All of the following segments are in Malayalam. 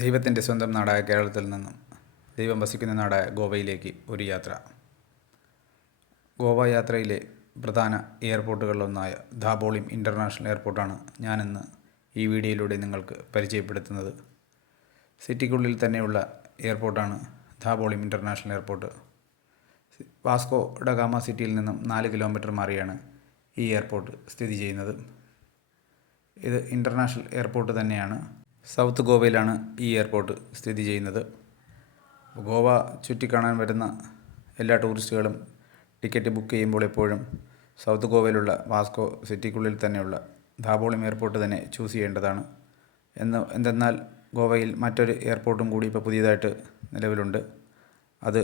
ദൈവത്തിൻ്റെ സ്വന്തം നാടായ കേരളത്തിൽ നിന്നും ദൈവം വസിക്കുന്ന നാടായ ഗോവയിലേക്ക് ഒരു യാത്ര. ഗോവ യാത്രയിലെ പ്രധാന എയർപോർട്ടുകളിലൊന്നായ ധാബോളിം ഇൻ്റർനാഷണൽ എയർപോർട്ടാണ് ഞാനിന്ന് ഈ വീഡിയോയിലൂടെ നിങ്ങൾക്ക് പരിചയപ്പെടുത്തുന്നത്. സിറ്റിക്കുള്ളിൽ തന്നെയുള്ള എയർപോർട്ടാണ് ധാബോളിം ഇൻ്റർനാഷണൽ എയർപോർട്ട്. വാസ്കോ ഡ ഗാമ സിറ്റിയിൽ നിന്നും 4 കിലോമീറ്റർ മാറിയാണ് ഈ എയർപോർട്ട് സ്ഥിതി ചെയ്യുന്നത്. ഇത് ഇൻ്റർനാഷണൽ എയർപോർട്ട് തന്നെയാണ്. സൗത്ത് ഗോവയിലാണ് ഈ എയർപോർട്ട് സ്ഥിതി ചെയ്യുന്നത്. ഗോവ ചുറ്റിക്കാണാൻ വരുന്ന എല്ലാ ടൂറിസ്റ്റുകളും ടിക്കറ്റ് ബുക്ക് ചെയ്യുമ്പോൾ എപ്പോഴും സൗത്ത് ഗോവയിലുള്ള വാസ്കോ സിറ്റിക്കുള്ളിൽ തന്നെയുള്ള ധാബോളിം എയർപോർട്ട് തന്നെ ചൂസ് ചെയ്യേണ്ടതാണ്. എന്തെന്നാൽ ഗോവയിൽ മറ്റൊരു എയർപോർട്ടും കൂടി ഇപ്പോൾ പുതിയതായിട്ട് നിലവിലുണ്ട്. അത്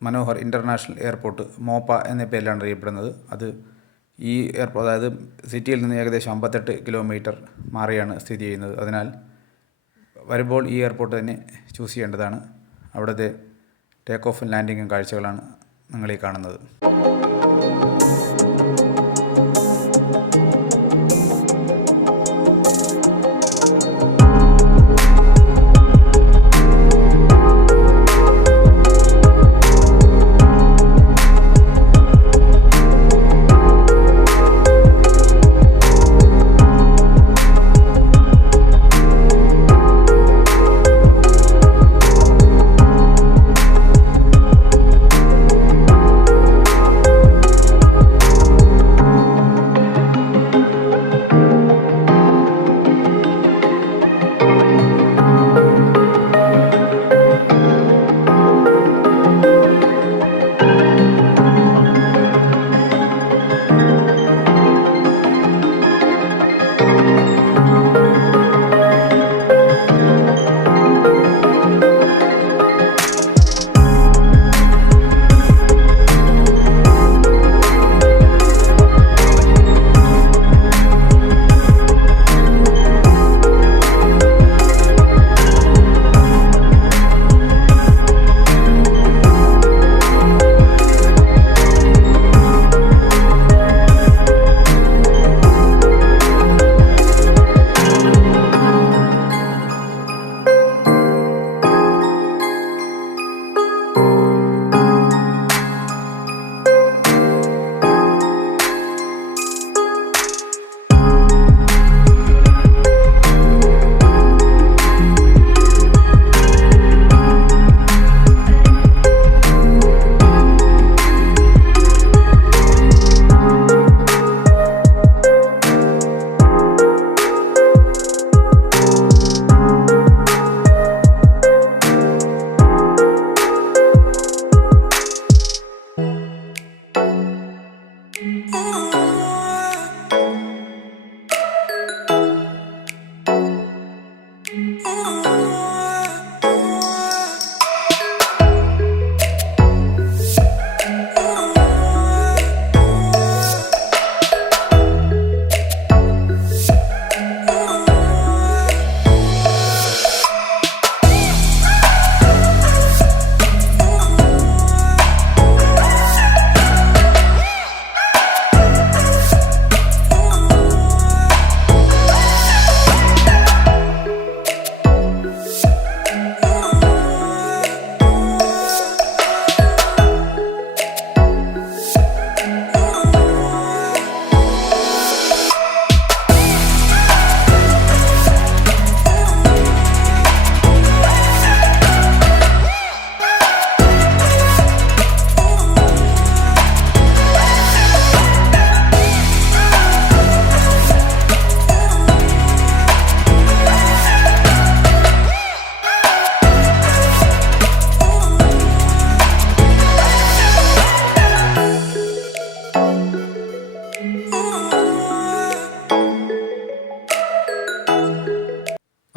മനോഹർ ഇൻ്റർനാഷണൽ എയർപോർട്ട്, മോപ്പ എന്ന പേരിലാണ് അറിയപ്പെടുന്നത്. അത് ഈ എയർപോർട്ട്, അതായത് സിറ്റിയിൽ നിന്ന് ഏകദേശം 58 കിലോമീറ്റർ മാറിയാണ് സ്ഥിതി ചെയ്യുന്നത്. അതിനാൽ വരുമ്പോൾ ഈ എയർപോർട്ട് തന്നെ ചൂസ് ചെയ്യേണ്ടതാണ്. അവിടുത്തെ ടേക്ക് ഓഫും ലാൻഡിങ്ങും കാഴ്ചകളാണ് നിങ്ങളീ കാണുന്നത്.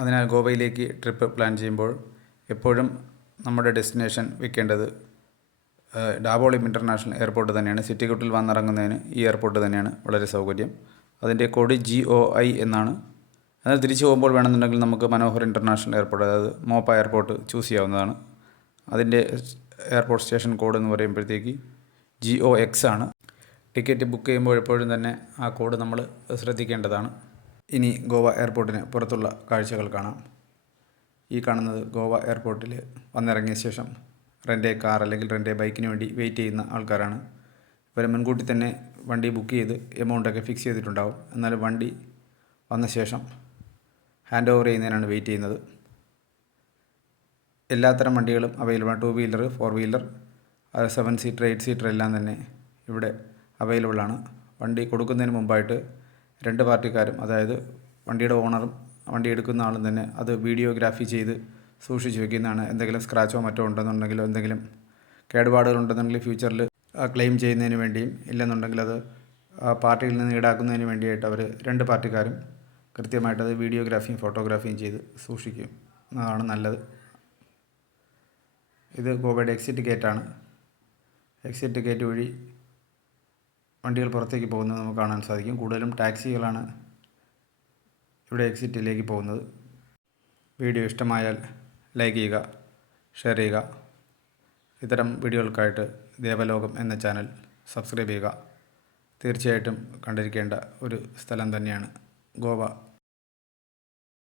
അതിനാൽ ഗോവയിലേക്ക് ട്രിപ്പ് പ്ലാൻ ചെയ്യുമ്പോൾ എപ്പോഴും നമ്മുടെ ഡെസ്റ്റിനേഷൻ വെക്കേണ്ടത് ധാബോളിം ഇൻ്റർനാഷണൽ എയർപോർട്ട് തന്നെയാണ്. സിറ്റിക്കുട്ടിൽ വന്നിറങ്ങുന്നതിന് ഈ എയർപോർട്ട് തന്നെയാണ് വളരെ സൗകര്യം. അതിൻ്റെ കോഡ് GOI എന്നാണ്. എന്നാൽ തിരിച്ചു പോകുമ്പോൾ വേണമെന്നുണ്ടെങ്കിൽ നമുക്ക് മനോഹർ ഇൻ്റർനാഷണൽ എയർപോർട്ട്, അതായത് മോപ്പ എയർപോർട്ട് ചൂസ് ചെയ്യാവുന്നതാണ്. അതിൻ്റെ എയർപോർട്ട് സ്റ്റേഷൻ കോഡ് എന്ന് പറയുമ്പോഴത്തേക്ക് GOX ആണ്. ടിക്കറ്റ് ബുക്ക് ചെയ്യുമ്പോൾ എപ്പോഴും തന്നെ ആ കോഡ് നമ്മൾ ശ്രദ്ധിക്കേണ്ടതാണ്. ഇനി ഗോവ എയർപോർട്ടിന് പുറത്തുള്ള കാഴ്ചകൾ കാണാം. ഈ കാണുന്നത് ഗോവ എയർപോർട്ടിൽ വന്നിറങ്ങിയ ശേഷം റെൻ്റ് കാർ അല്ലെങ്കിൽ റെൻ്റ് ബൈക്കിന് വേണ്ടി വെയിറ്റ് ചെയ്യുന്ന ആൾക്കാരാണ്. ഇവർ മുൻകൂട്ടി തന്നെ വണ്ടി ബുക്ക് ചെയ്ത് എമൗണ്ടൊക്കെ ഫിക്സ് ചെയ്തിട്ടുണ്ടാവും. എന്നാൽ വണ്ടി വന്ന ശേഷം ഹാൻഡ് ഓവർ ചെയ്യുന്നതിനാണ് വെയിറ്റ് ചെയ്യുന്നത്. എല്ലാത്തരം വണ്ടികളും അവൈലബിൾ ആണ്. 2 വീലർ, 4 വീലർ, 7 സീറ്റർ, 8 സീറ്റർ എല്ലാം തന്നെ ഇവിടെ അവൈലബിൾ ആണ്. വണ്ടി കൊടുക്കുന്നതിന് മുമ്പായിട്ട് 2 പാർട്ടിക്കാരും, അതായത് വണ്ടിയുടെ ഓണറും വണ്ടി എടുക്കുന്ന ആളും തന്നെ അത് വീഡിയോഗ്രാഫി ചെയ്ത് സൂക്ഷിച്ച് വെക്കുന്നതാണ്. എന്തെങ്കിലും സ്ക്രാച്ചോ മറ്റോ ഉണ്ടെന്നുണ്ടെങ്കിലോ എന്തെങ്കിലും കേടുപാടുകളുണ്ടെന്നുണ്ടെങ്കിൽ ഫ്യൂച്ചറിൽ ക്ലെയിം ചെയ്യുന്നതിന് വേണ്ടിയും, ഇല്ലെന്നുണ്ടെങ്കിൽ അത് പാർട്ടിയിൽ നിന്ന് ഈടാക്കുന്നതിന് വേണ്ടിയിട്ട് അവർ 2 പാർട്ടിക്കാരും കൃത്യമായിട്ടത് വീഡിയോഗ്രാഫിയും ഫോട്ടോഗ്രാഫിയും ചെയ്ത് സൂക്ഷിക്കുന്നതാണ് നല്ലത്. ഇത് ഗോവയുടെ എക്സിറ്റ് ഗേറ്റാണ്. എക്സിറ്റ് ഗേറ്റ് വഴി വണ്ടികൾ പുറത്തേക്ക് പോകുന്നത് നമുക്ക് കാണാൻ സാധിക്കും. കൂടുതലും ടാക്സികളാണ് ഇവിടെ എക്സിറ്റിലേക്ക് പോകുന്നത്. വീഡിയോ ഇഷ്ടമായാൽ ലൈക്ക് ചെയ്യുക, ഷെയർ ചെയ്യുക. ഇത്തരം വീഡിയോകൾക്കായിട്ട് ദേവലോകം എന്ന ചാനൽ സബ്സ്ക്രൈബ് ചെയ്യുക. തീർച്ചയായിട്ടും കണ്ടിരിക്കേണ്ട ഒരു സ്ഥലം തന്നെയാണ് ഗോവ.